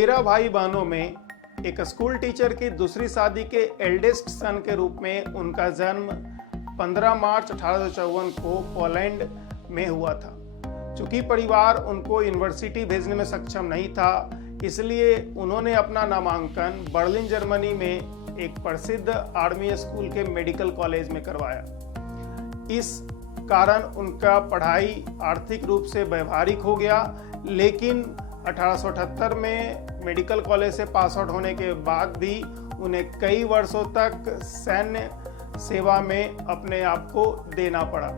13 भाई बहनों में एक स्कूल टीचर की दूसरी शादी के एल्डेस्ट सन के रूप में उनका जन्म 15 मार्च 1854 को पोलैंड में हुआ था। चूंकि परिवार उनको यूनिवर्सिटी भेजने में सक्षम नहीं था, इसलिए उन्होंने अपना नामांकन बर्लिन जर्मनी में एक प्रसिद्ध आर्मी स्कूल के मेडिकल कॉलेज में करवाया। इस कारण उनका पढ़ाई आर्थिक रूप से व्यवहारिक हो गया, लेकिन 1878 में मेडिकल कॉलेज से पास आउट होने के बाद भी उन्हें कई वर्षों तक सैन्य सेवा में अपने आप को देना पड़ा।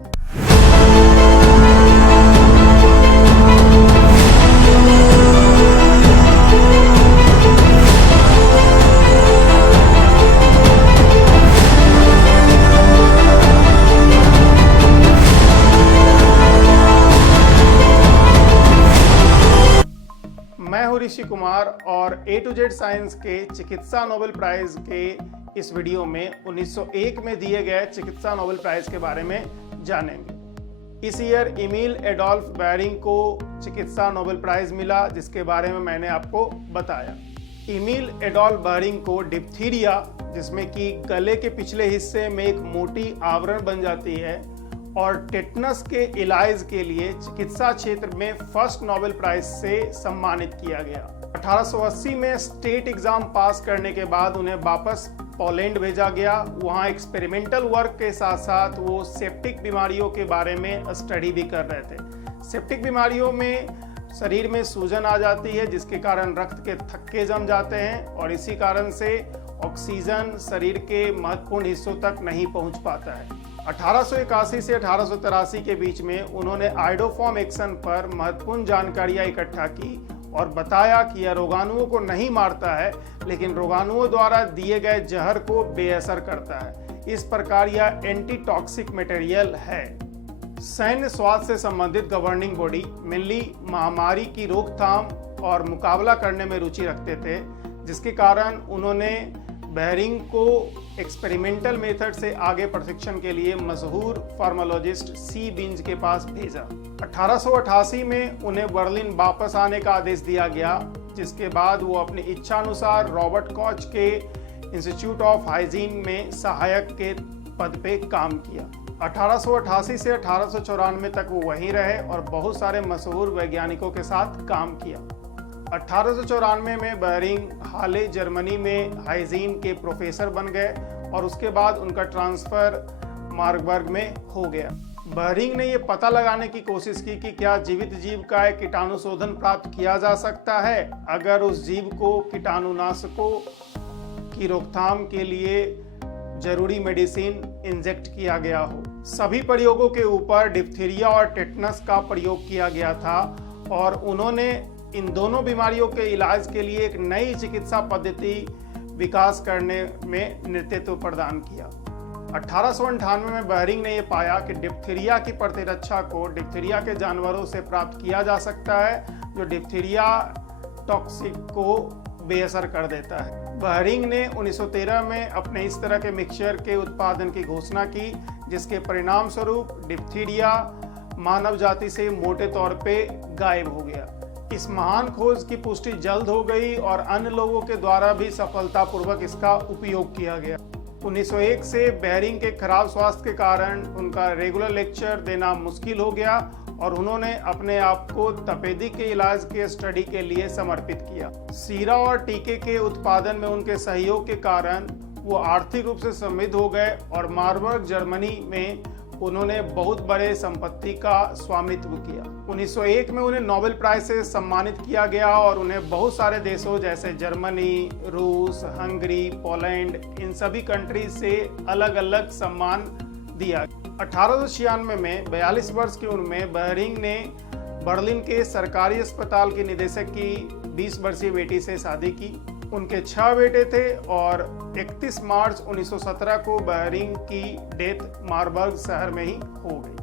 मैं हूं ऋषि कुमार और A to Z साइंस के चिकित्सा नोबेल प्राइज के इस वीडियो में 1901 में दिए गए चिकित्सा नोबेल प्राइज के बारे में जानेंगे। इस ईयर एमिल एडोल्फ बेयरिंग को चिकित्सा नोबेल प्राइज मिला, जिसके बारे में मैंने आपको बताया। एमिल एडोल्फ बेयरिंग को डिप्थीरिया, जिसमें कि गले के पिछले हिस्से में एक मोटी आवरण बन जाती है, और टेटनस के इलाज के लिए चिकित्सा क्षेत्र में फर्स्ट नोबेल प्राइज से सम्मानित किया गया। 1880 में स्टेट एग्जाम पास करने के बाद उन्हें वापस पोलैंड भेजा गया। वहां एक्सपेरिमेंटल वर्क के साथ साथ वो सेप्टिक बीमारियों के बारे में स्टडी भी कर रहे थे। सेप्टिक बीमारियों में शरीर में सूजन आ जाती है, जिसके कारण रक्त के थक्के जम जाते हैं और इसी कारण से ऑक्सीजन शरीर के महत्वपूर्ण हिस्सों तक नहीं पहुंच पाता है। 1881 से 1883 के बीच में उन्होंने आइडोफॉर्म एक्शन पर महत्वपूर्ण जानकारियां इकट्ठा की और बताया कि यह रोगाणुओं को नहीं मारता है, लेकिन रोगाणुओं द्वारा दिए गए जहर को बेअसर करता है। इस प्रकार यह एंटीटॉक्सिक मटेरियल है। सैन्य स्वास्थ्य से संबंधित गवर्निंग बॉडी मेनली महामारी की रोकथाम और मुकाबला करने में रुचि रखते थे, जिसके कारण उन्होंने बेयरिंग को एक्सपेरिमेंटल मेथड से आगे प्रशिक्षण के लिए मशहूर फार्माकोलॉजिस्ट सी बिंज के पास भेजा। 1888 में उन्हें बर्लिन वापस आने का आदेश दिया गया, जिसके बाद वो अपनी इच्छा अनुसार रॉबर्ट कॉच के इंस्टीट्यूट ऑफ हाइजीन में सहायक के पद पे काम किया। 1888 से 1894 तक वो वहीं रहे और बहुत सारे मशहूर वैज्ञानिकों के साथ काम किया। 1894 में बेयरिंग हाले जर्मनी में हाइजीन के प्रोफेसर बन गए और उसके बाद उनका ट्रांसफर मार्बर्ग में हो गया। बेयरिंग ने यह पता लगाने की कोशिश की कि क्या जीवित जीव का एक कीटाणु शोधन प्राप्त किया जा सकता है अगर उस जीव को कीटाणुनाशकों की रोकथाम के लिए जरूरी मेडिसिन इंजेक्ट किया गया हो। सभी प्रयोगों के ऊपर डिप्थीरिया और टेटनस का प्रयोग किया गया था और उन्होंने इन दोनों बीमारियों के इलाज के लिए एक नई चिकित्सा पद्धति विकास करने में नेतृत्व प्रदान किया। 1898 में बेयरिंग ने यह पाया कि डिप्थीरिया की प्रतिरक्षा को डिप्थीरिया के जानवरों से प्राप्त किया जा सकता है, जो डिप्थीरिया टॉक्सिक को बेअसर कर देता है। बेयरिंग ने 1913 में अपने इस तरह के मिक्सचर के उत्पादन की घोषणा की, जिसके परिणाम स्वरूप डिप्थीरिया मानव जाति से मोटे तौर पे गायब हो गया। इस महान खोज की पुष्टि जल्द हो गई और अन्य लोगों के द्वारा भी सफलतापूर्वक इसका उपयोग किया गया। 1901 से बेयरिंग के खराब स्वास्थ्य के कारण उनका रेगुलर लेक्चर देना मुश्किल हो गया और उन्होंने अपने आप को तपेदिक के इलाज के स्टडी के लिए समर्पित किया। सीरा और टीके के उत्पादन में उनके सहयोग के कारण वो आर्थिक रूप से समृद्ध हो गए और मार्बर्ग जर्मनी में उन्होंने बहुत बड़े संपत्ति का स्वामित्व किया। 1901 में उन्हें नोबेल प्राइज से सम्मानित किया गया और उन्हें बहुत सारे देशों जैसे जर्मनी, रूस, हंगरी, पोलैंड, इन सभी कंट्री से अलग अलग सम्मान दिया। 1896 में 42 वर्ष की उम्र में बेयरिंग ने बर्लिन के सरकारी अस्पताल के निदेशक की 20 वर्षीय बेटी से शादी की। उनके 6 बेटे थे और 31 मार्च 1917 को बेयरिंग की डेथ मार्बर्ग शहर में ही हो गई।